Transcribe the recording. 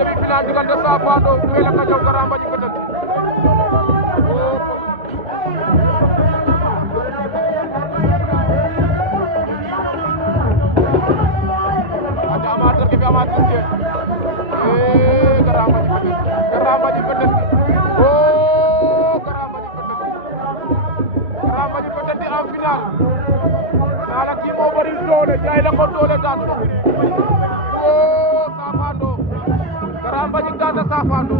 demi-finale diggante Safando bu Wélingara Grand Mbagnick Pétenti aja amateur ke fi amateur ke Grand Mbagnick Pétenti Grand Mbagnick Pétenti Grand Mbagnick Pétenti en finale nala kii moo bari doole jaay la ko doole daan Safando Grand Mbagnick daan na Safando